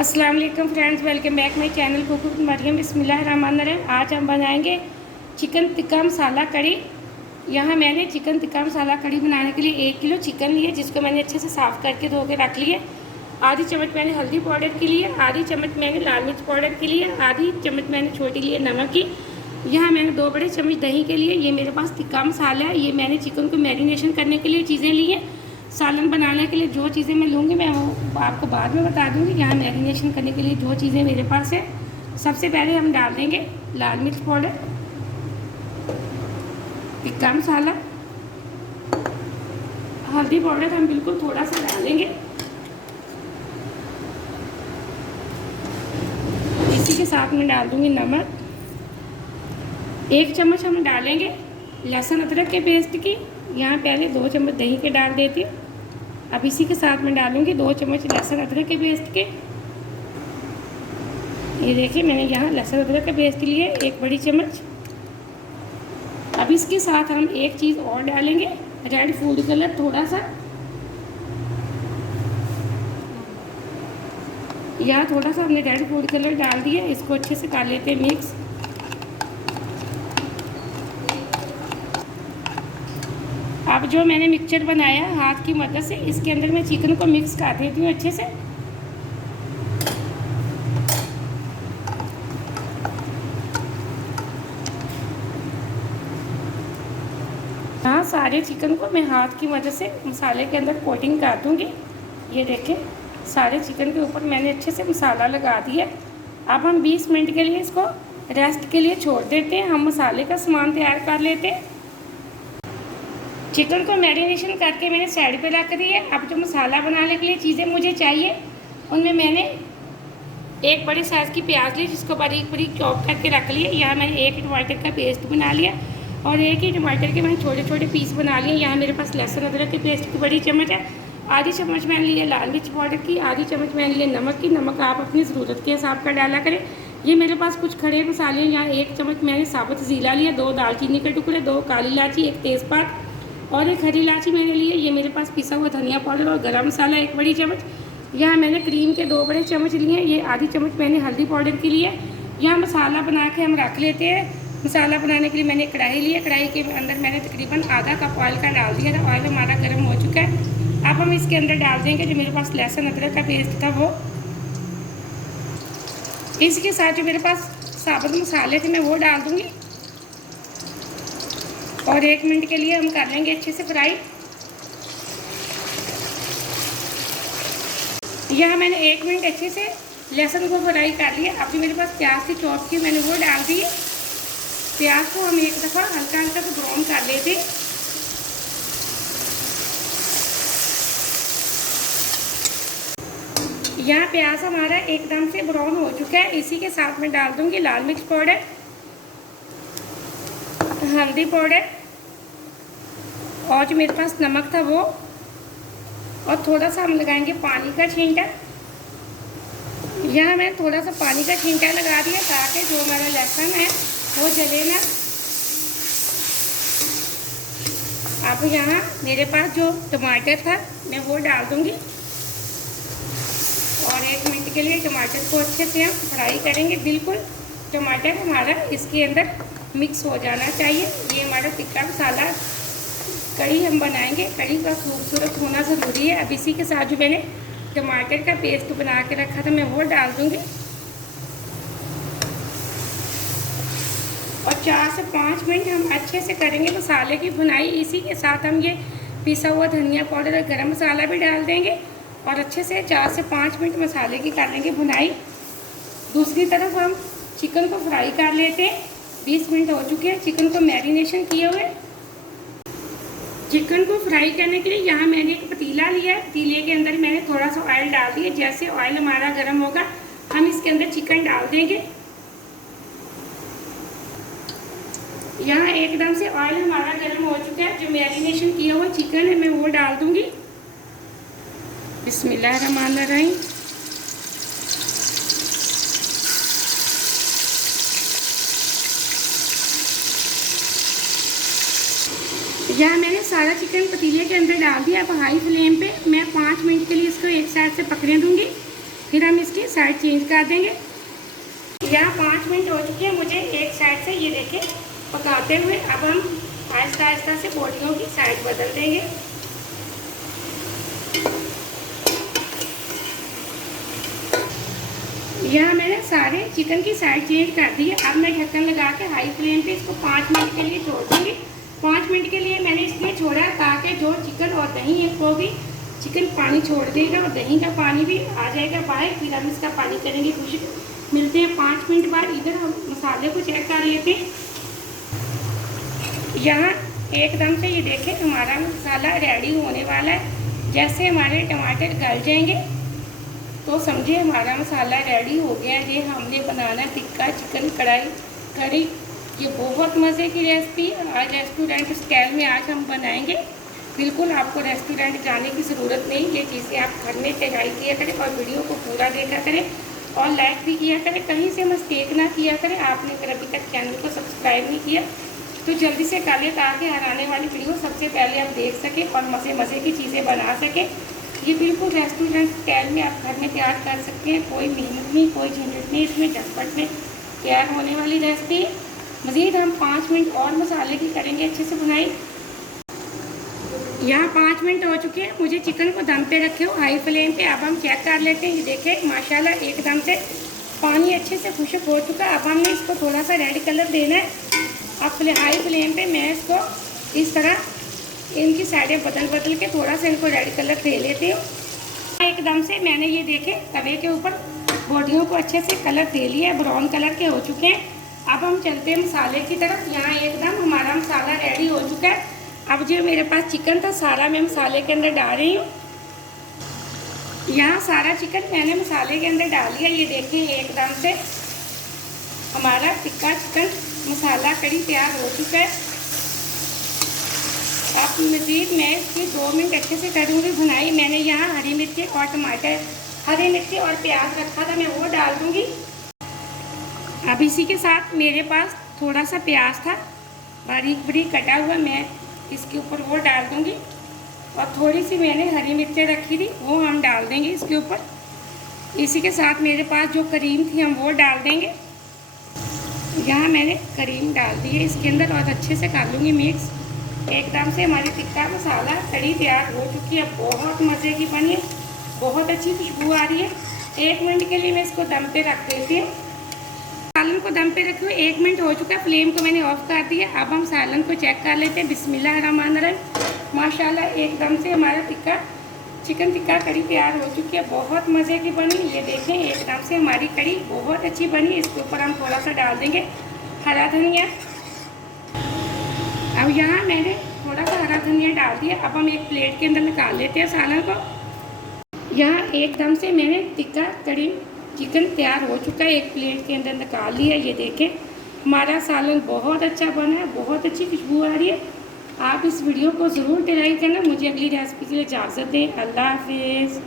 अस्सलाम वालेकुम friends, welcome back my channel cook with Mariam. बिस्मिल्लाहिर्रहमानिर्रहीम। आज हम बनाएंगे चिकन टिक्का मसाला कड़ी। यहाँ मैंने चिकन टिक्का मसाला कड़ी बनाने के लिए 1 किलो चिकन लिए, जिसको मैंने अच्छे से साफ़ करके धो के रख लिए। आधी चम्मच मैंने हल्दी पाउडर के लिए, आधी चम्मच मैंने लाल मिर्च पाउडर के लिए, आधी चम्मच मैंने छोटी लिए नमक की। यहाँ मैंने 2 बड़े चम्मच दही के लिए। ये मेरे पास टिक्का मसाला है। ये मैंने चिकन को मैरिनेशन करने के लिए चीज़ें ली हैं। सालन बनाने के लिए जो चीज़ें मैं लूँगी मैं वो आपको बाद में बता दूँगी। यहाँ मैरिनेशन करने के लिए जो चीज़ें मेरे पास है, सबसे पहले हम डाल देंगे लाल मिर्च पाउडर, टिक्का मसाला, हल्दी पाउडर हम बिल्कुल थोड़ा सा डालेंगे। इसी के साथ मैं डाल दूँगी नमक। 1 चम्मच हम डालेंगे लहसुन अदरक के पेस्ट की। यहाँ पहले 2 चम्मच दही के डाल देती हूँ। अब इसी के साथ मैं डालूँगी 2 चम्मच लहसुन अदरक के पेस्ट के। ये देखिए मैंने यहाँ लहसुन अदरक के पेस्ट लिए 1 बड़ी चम्मच। अब इसके साथ हम एक चीज़ और डालेंगे, रेड फूड कलर थोड़ा सा। यहाँ थोड़ा सा हमने रेड फूड कलर डाल दिया। इसको अच्छे से कर लेते हैं मिक्स। अब जो मैंने मिक्सचर बनाया हाथ की मदद से, इसके अंदर मैं चिकन को मिक्स कर देती हूँ अच्छे से। हाँ, सारे चिकन को मैं हाथ की मदद से मसाले के अंदर कोटिंग कर दूँगी। ये देखें सारे चिकन के ऊपर मैंने अच्छे से मसाला लगा दिया। अब हम 20 मिनट के लिए इसको रेस्ट के लिए छोड़ देते हैं। हम मसाले का सामान तैयार कर लेते हैं। चिकन को मैरिनेशन करके मैंने साइड पे रख दिया। अब जो मसाला बनाने के लिए चीज़ें मुझे चाहिए, उनमें मैंने 1 बड़े साइज़ की प्याज ली, जिसको बारीक बारीक चॉप करके रख लिया। यहाँ मैंने 1 टमाटर का पेस्ट बना लिया और 1 ही टमाटर के मैंने छोटे छोटे पीस बना लिए। यहाँ मेरे पास लहसुन अदरक के पेस्ट की बड़ी चम्मच है। आधी चम्मच मैंने लिए लाल मिर्च पाउडर की, आधी चम्मच मैंने लिए नमक की। नमक आप अपनी ज़रूरत के हिसाब का डाला करें। ये मेरे पास कुछ खड़े मसाले हैं। यहाँ 1 चम्मच मैंने साबुत ज़ीरा लिया, 2 दालचीनी के टुकड़े, 2 काली इलायची, 1 तेज़पात और 1 हरी इलायची मैंने लिए। ये मेरे पास पिसा हुआ धनिया पाउडर और गरम मसाला 1 बड़ी चम्मच। यहाँ मैंने क्रीम के 2 बड़े चम्मच लिए। ये आधी चम्मच मैंने हल्दी पाउडर की लिए। यहाँ मसाला बना के हम रख लेते हैं। मसाला बनाने के लिए मैंने कढ़ाई लिया। कढ़ाई के अंदर मैंने तकरीबन आधा कप ऑयल का डाल दिया था। ऑयल हमारा गर्म हो चुका है। अब हम इसके अंदर डाल देंगे जो मेरे पास लहसुन अदरक का पेस्ट था वो। इसके साथ जो मेरे पास साबुत मसाले थे मैं वो डाल दूँगी और 1 मिनट के लिए हम कर लेंगे अच्छे से फ्राई। यहाँ मैंने 1 मिनट अच्छे से लहसुन को फ्राई कर लिया। अब जो मेरे पास प्याज की चॉप की मैंने वो डाल दी। प्याज को हम एक दफ़ा हल्का हल्का से ब्राउन कर लेते। यहाँ प्याज हमारा एकदम से ब्राउन हो चुका है। इसी के साथ मैं डाल दूँगी लाल मिर्च पाउडर, हल्दी पाउडर और जो मेरे पास नमक था वो, और थोड़ा सा हम लगाएंगे पानी का छींटा। यहाँ मैंने थोड़ा सा पानी का छींटा लगा दिया ताकि जो हमारा लहसुन है वो जले ना। अब यहाँ मेरे पास जो टमाटर था मैं वो डाल दूँगी और 1 मिनट के लिए टमाटर को अच्छे से हम फ्राई करेंगे। बिल्कुल टमाटर हमारा इसके अंदर मिक्स हो जाना चाहिए। ये हमारा टिक्का मसाला कड़ी हम बनाएंगे। कड़ी का खूबसूरत होना ज़रूरी है। अब इसी के साथ जो मैंने टमाटर का पेस्ट बना के रखा था मैं वो डाल दूँगी और 4 से 5 मिनट हम अच्छे से करेंगे मसाले की भुनाई। इसी के साथ हम ये पिसा हुआ धनिया पाउडर और गरम मसाला भी डाल देंगे और अच्छे से 4 से 5 मिनट मसाले की कर लेंगे भुनाई। दूसरी तरफ हम चिकन को फ्राई कर लेते हैं। 20 मिनट हो चुके हैं चिकन को मैरिनेशन किए हुए। चिकन को फ्राई करने के लिए यहाँ मैंने एक पतीला लिया है। पतीले के अंदर मैंने थोड़ा सा ऑयल डाल दिया। जैसे ऑयल हमारा गर्म होगा हम इसके अंदर चिकन डाल देंगे। यहाँ एकदम से ऑयल हमारा गर्म हो चुका है। जो मैरिनेशन किया हुआ चिकन है मैं वो डाल दूँगी। बिस्मिल्लाहिर्रहमानिर्रहीम। यहाँ मैंने सारा चिकन पतीले के अंदर डाल दिया। अब हाई फ्लेम पे मैं 5 मिनट के लिए इसको एक साइड से पकने दूँगी। फिर हम इसकी साइड चेंज कर देंगे। यहाँ 5 मिनट हो चुके हैं मुझे एक साइड से ये देखें पकाते हुए। अब हम आहिस्ता आहिस्ता से बोटियों की साइड बदल देंगे। यहाँ मैंने सारे चिकन की साइड चेंज कर दी है। अब मैं ढक्कन लगा के हाई फ्लेम पे इसको 5 मिनट के लिए छोड़ दूँगी। 5 मिनट के लिए मैंने इसलिए छोड़ा है ताकि जो चिकन और दही है वो भी चिकन पानी छोड़ देगा और दही का पानी भी आ जाएगा बाहर। फिर हम इसका पानी करेंगे खुश्क। मिलते हैं 5 मिनट बाद। इधर हम मसाले को चेक कर लेते हैं। यहाँ एकदम से ये देखें हमारा मसाला रेडी होने वाला है। जैसे हमारे टमाटर गल जाएंगे तो समझिए हमारा मसाला रेडी हो गया है। ये हमने बनाना टिक्का चिकन कढ़ाई करी। ये बहुत मज़े की रेसिपी आज रेस्टोरेंट स्टाइल में आज हम बनाएंगे। बिल्कुल आपको रेस्टोरेंट जाने की ज़रूरत नहीं। ये चीज़ें आप घर में ट्राई किया करें और वीडियो को पूरा देखा करें और लाइक भी किया करें। कहीं से मिस्टेक ना किया करें। आपने अगर अभी तक चैनल को सब्सक्राइब नहीं किया तो जल्दी से कर ले ताकि हर आने वाली वीडियो सबसे पहले आप देख सकें और मज़े की चीज़ें बना सकें। ये बिल्कुल रेस्टोरेंट स्टाइल में आप घर में तैयार कर सकते हैं। कोई मेहनत नहीं, कोई झंझट नहीं, इसमें झटपट में तैयार होने वाली रेसिपी है। मज़ीद हम 5 मिनट और मसाले की करेंगे अच्छे से बुनाई। यहाँ 5 मिनट हो चुके हैं। मुझे चिकन को दम पे रखे हो हाई फ्लेम पे। अब हम चेक कर लेते हैं। ये देखें माशाल्लाह एकदम से पानी अच्छे से खुश्क हो चुका है। अब हमने इसको थोड़ा सा रेड कलर देना है। अब हाई फ्लेम पे मैं इसको इस तरह इनकी साइडें बदल के थोड़ा सा इनको रेड कलर दे लेती हूँ। एकदम से मैंने ये देखे तवे के ऊपर बोटियों को अच्छे से कलर दे लिया है। ब्राउन कलर के हो चुके हैं। अब हम चलते हैं मसाले की तरफ। यहाँ एकदम हमारा मसाला रेडी हो चुका है। अब जो मेरे पास चिकन था सारा मैं मसाले के अंदर डाल रही हूँ। यहाँ सारा चिकन मैंने मसाले के अंदर डाल लिया। ये देखिए एकदम से हमारा टिक्का चिकन मसाला कड़ी तैयार हो चुका है। अब मज़ीद मैं इसकी 2 मिनट अच्छे से करूँगी भुनाई। मैंने यहाँ हरी मिर्ची और टमाटर, हरी मिर्ची और प्याज रखा था, मैं वो डाल दूँगी। अब इसी के साथ मेरे पास थोड़ा सा प्याज था बारीक बारीक कटा हुआ, मैं इसके ऊपर वो डाल दूँगी। और थोड़ी सी मैंने हरी मिर्चें रखी थी वो हम डाल देंगे इसके ऊपर। इसी के साथ मेरे पास जो करीम थी हम वो डाल देंगे। यहाँ मैंने करीम डाल दी है इसके अंदर और अच्छे से कर लूँगी मिक्स। एकदम से हमारी टिक्का मसाला कड़ी तैयार हो चुकी है। बहुत मज़े की बनी है, बहुत अच्छी खुशबू आ रही है। 1 मिनट के लिए मैं इसको दम पे रख देती हूँ। सालन को दम पे रखी हुई 1 मिनट हो चुका है। फ्लेम को मैंने ऑफ कर दिया। अब हम सालन को चेक कर लेते हैं। बिस्मिल्लाहिर्रहमानिर्रहीम। माशाल्लाह एकदम से हमारा टिक्का चिकन टिक्का कड़ी तैयार हो चुकी है। बहुत मज़े की बनी। ये देखें एकदम से हमारी कड़ी बहुत अच्छी बनी। इसके ऊपर हम थोड़ा सा डाल देंगे हरा धनिया। अब यहाँ मैंने थोड़ा सा हरा धनिया डाल दिया। अब हम एक प्लेट के अंदर निकाल लेते हैं सालन को। यहाँ एकदम से मैंने टिक्का कड़ी चिकन तैयार हो चुका है। एक प्लेट के अंदर निकाल लिया। ये देखें हमारा सालन बहुत अच्छा बना है, बहुत अच्छी खुशबू आ रही है। आप इस वीडियो को ज़रूर ट्राई करना। मुझे अगली रेसिपी के लिए इजाज़त दें। अल्लाह हाफिज़।